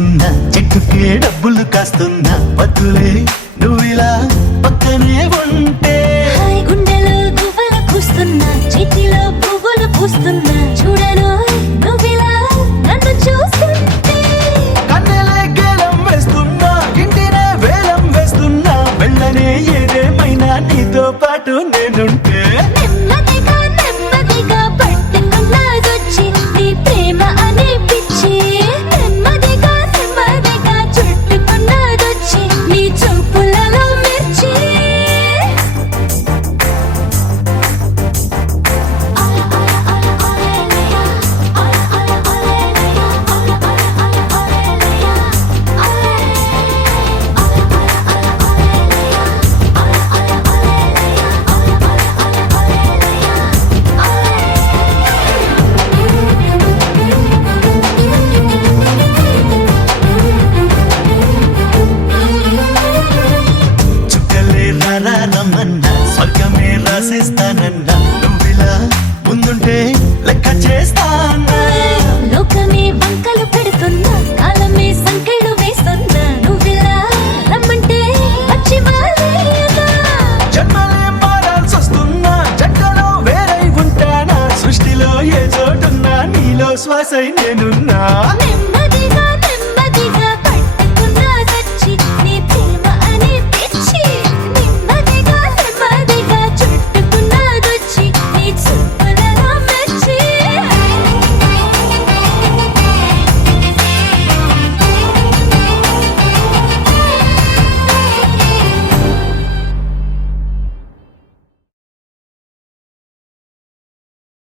చేస్తున్నా చెట్టుకే డబ్బులు కాస్తున్నా వద్దులే నువ్విలా పక్కనే ఉంటే హాయ్ గుండెలో గువ్వలు కూస్తున్నా చేతిలో పువ్వులు పూస్తున్నా చూడను నువ్విలా నన్ను చూస్తుంటే కన్నెలే గేలం వేస్తున్నా ఇంటినే వేలం వేస్తున్నా వెళ్ళనే ఏదేమైనా నీతో పాటు నేనుంటే నెమ్మదిగా నెమ్మదిగా పట్టుకున్నదొచ్చి నీ ప్రేమ అనే పిచ్చి నెమ్మదిగా నెమ్మదిగా చుట్టుకున్నదొచ్చి నీ చూపులలో మిర్చి చుక్కలే రారా రమ్మన్నా స్వర్గమే రాసేస్తానన్నా నువ్విలా ముందుంటే లెక్క చేస్తానా లోకమే వంకలు పెడుతున్నా కాలమే సంకెళ్ళు వేస్తున్నా నువ్విలా రమ్మంటే వచ్చి వాలేయనా జన్మలే మారాల్సొస్తున్నా జంటలో వేరై ఉంటానా సృష్టిలో ఏ చోటున్నా నీలో శ్వాసై నేనున్నా నెమ్మదిగా